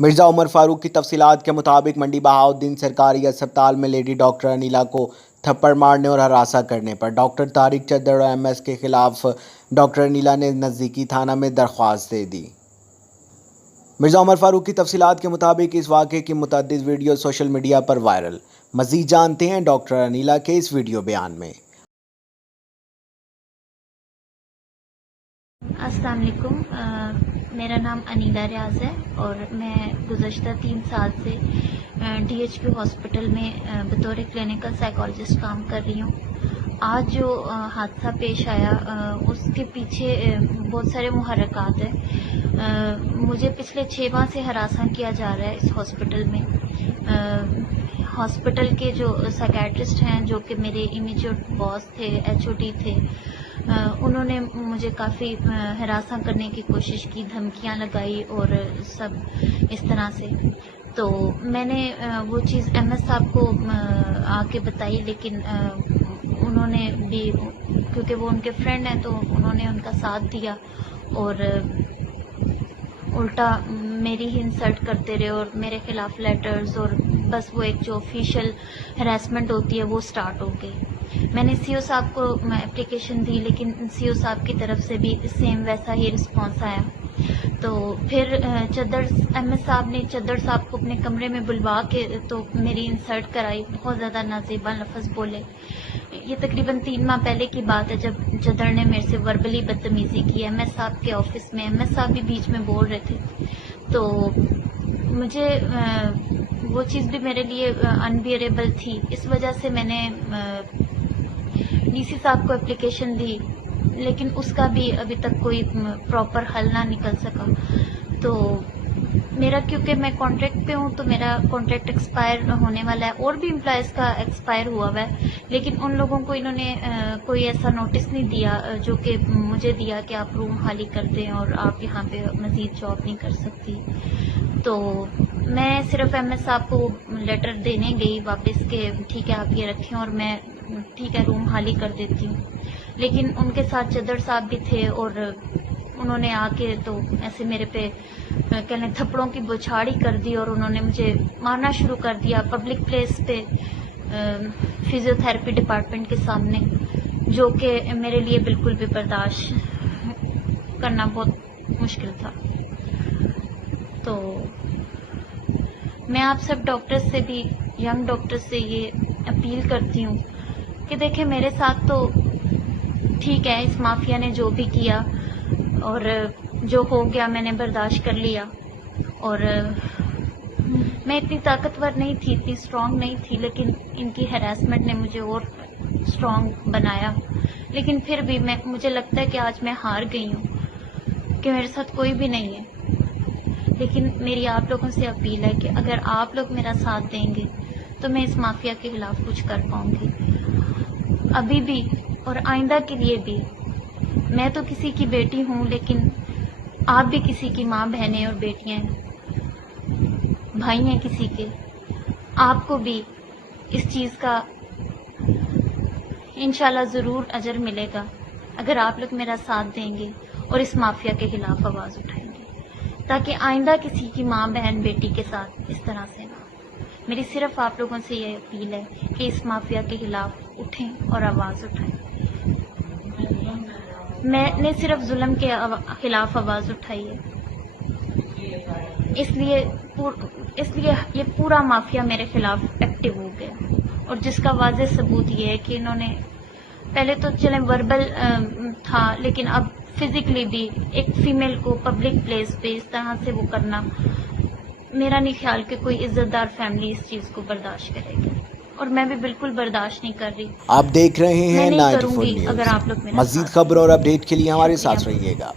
مرزا عمر فاروق کی تفصیلات کے مطابق منڈی بہاؤالدین سرکاری اسپتال میں لیڈی ڈاکٹر انیلا کو تھپڑ مارنے اور ہراساں کرنے پر ڈاکٹر طارق چدر اور ایم ایس کے خلاف ڈاکٹر انیلا نے نزدیکی تھانہ میں درخواست دے دی۔ مرزا عمر فاروق کی تفصیلات کے مطابق اس واقعے کی متعدد ویڈیو سوشل میڈیا پر وائرل۔ مزید جانتے ہیں ڈاکٹر انیلا کے اس ویڈیو بیان میں۔ السلام علیکم، میرا نام انیلا ریاض ہے اور میں گزشتہ 3 سال سے ڈی ایچ کیو ہاسپٹل میں بطور کلینکل سائیکالوجسٹ کام کر رہی ہوں۔ آج جو حادثہ پیش آیا اس کے پیچھے بہت سارے محرکات ہیں۔ مجھے پچھلے 6 ماہ سے ہراساں کیا جا رہا ہے اس ہاسپٹل میں۔ ہاسپٹل کے جو سائیکیٹرسٹ ہیں جو کہ میرے امیجیٹ باس تھے، ایچ او ڈی تھے، انہوں نے مجھے کافی ہراساں کرنے کی کوشش کی، دھمکیاں لگائی اور سب اس طرح سے۔ تو میں نے وہ چیز ایم ایس صاحب کو آ کے بتائی، لیکن انہوں نے بھی، کیونکہ وہ ان کے فرینڈ ہیں تو انہوں نے ان کا ساتھ دیا اور الٹا میری ہی انسلٹ کرتے رہے اور میرے خلاف لیٹرز، اور بس وہ ایک جو آفیشیل ہراسمنٹ ہوتی ہے وہ سٹارٹ ہو گئی۔ میں نے سی او صاحب کو اپلیکیشن دی، لیکن سی او صاحب کی طرف سے بھی سیم ویسا ہی رسپانس آیا۔ تو پھر ایم ایس صاحب نے چدر صاحب کو اپنے کمرے میں بلوا کے تو میری انسلٹ کرائی، بہت زیادہ نازیبا لفظ بولے۔ یہ تقریباً 3 ماہ پہلے کی بات ہے جب چدر نے میرے سے وربلی بدتمیزی کی ایم ایس صاحب کے آفس میں۔ ایم ایس صاحب بھی بیچ میں بول رہے تھے، تو مجھے وہ چیز بھی میرے لیے انبیئریبل تھی۔ اس وجہ سے میں نے ڈی سی صاحب کو اپلیکیشن دی، لیکن اس کا بھی ابھی تک کوئی پراپر حل نہ نکل سکا۔ تو میرا، کیونکہ میں کانٹریکٹ پہ ہوں تو میرا کانٹریکٹ ایکسپائر ہونے والا ہے، اور بھی امپلائیز کا ایکسپائر ہوا ہوا ہے، لیکن ان لوگوں کو انہوں نے کوئی ایسا نوٹس نہیں دیا جو کہ مجھے دیا کہ آپ روم خالی کر دیں اور آپ یہاں پہ مزید جاب نہیں کر سکتی۔ تو میں صرف ایم ایس صاحب کو لیٹر دینے گئی واپس کہ ٹھیک ہے آپ یہ رکھیں اور میں ٹھیک ہے روم خالی کر دیتی ہوں، لیکن ان کے ساتھ چدر صاحب بھی تھے اور انہوں نے آ کے تو ایسے میرے پہ کہنے تھپڑوں کی بوچھاڑی کر دی اور انہوں نے مجھے مارنا شروع کر دیا پبلک پلیس پہ، فزیو تھراپی ڈپارٹمنٹ کے سامنے، جو کہ میرے لیے بالکل بھی برداشت کرنا بہت مشکل تھا۔ تو میں آپ سب ڈاکٹرز سے بھی، ینگ ڈاکٹرز سے یہ اپیل کرتی ہوں کہ دیکھیں میرے ساتھ تو ٹھیک ہے، اس مافیا نے جو بھی کیا اور جو ہو گیا میں نے برداشت کر لیا، اور میں اتنی طاقتور نہیں تھی، اتنی اسٹرانگ نہیں تھی، لیکن ان کی ہراسمنٹ نے مجھے اور اسٹرانگ بنایا۔ لیکن پھر بھی مجھے لگتا ہے کہ آج میں ہار گئی ہوں کہ میرے ساتھ کوئی بھی نہیں ہے۔ لیکن میری آپ لوگوں سے اپیل ہے کہ اگر آپ لوگ میرا ساتھ دیں گے تو میں اس مافیا کے خلاف کچھ کر پاؤں گی، ابھی بھی اور آئندہ کے لیے بھی۔ میں تو کسی کی بیٹی ہوں، لیکن آپ بھی کسی کی ماں، بہنیں اور بیٹیاں ہیں، بھائی ہیں کسی کے۔ آپ کو بھی اس چیز کا انشاءاللہ ضرور اجر ملے گا اگر آپ لوگ میرا ساتھ دیں گے اور اس مافیا کے خلاف آواز اٹھائیں گے، تاکہ آئندہ کسی کی ماں، بہن، بیٹی کے ساتھ اس طرح سے نہ ہو۔ میری صرف آپ لوگوں سے یہ اپیل ہے کہ اس مافیا کے خلاف اٹھیں اور آواز اٹھائیں۔ میں نے صرف ظلم کے خلاف آواز اٹھائی ہے، اس لیے یہ پورا مافیا میرے خلاف ایکٹیو ہو گیا، اور جس کا واضح ثبوت یہ ہے کہ انہوں نے پہلے تو چلیں وربل تھا، لیکن اب فزیکلی بھی ایک فیمیل کو پبلک پلیس پہ اس طرح سے وہ کرنا، میرا نہیں خیال کہ کوئی عزت دار فیملی اس چیز کو برداشت کرے گی، اور میں بھی بالکل برداشت نہیں کر رہی۔ آپ دیکھ رہے ہیں میں نہیں 94 کروں گی نیوز۔ اگر آپ لوگ میرا مزید ساتھ خبر دیں اور گے۔ اپڈیٹ کے لیے ہمارے شکریہ۔ ساتھ رہیے گا۔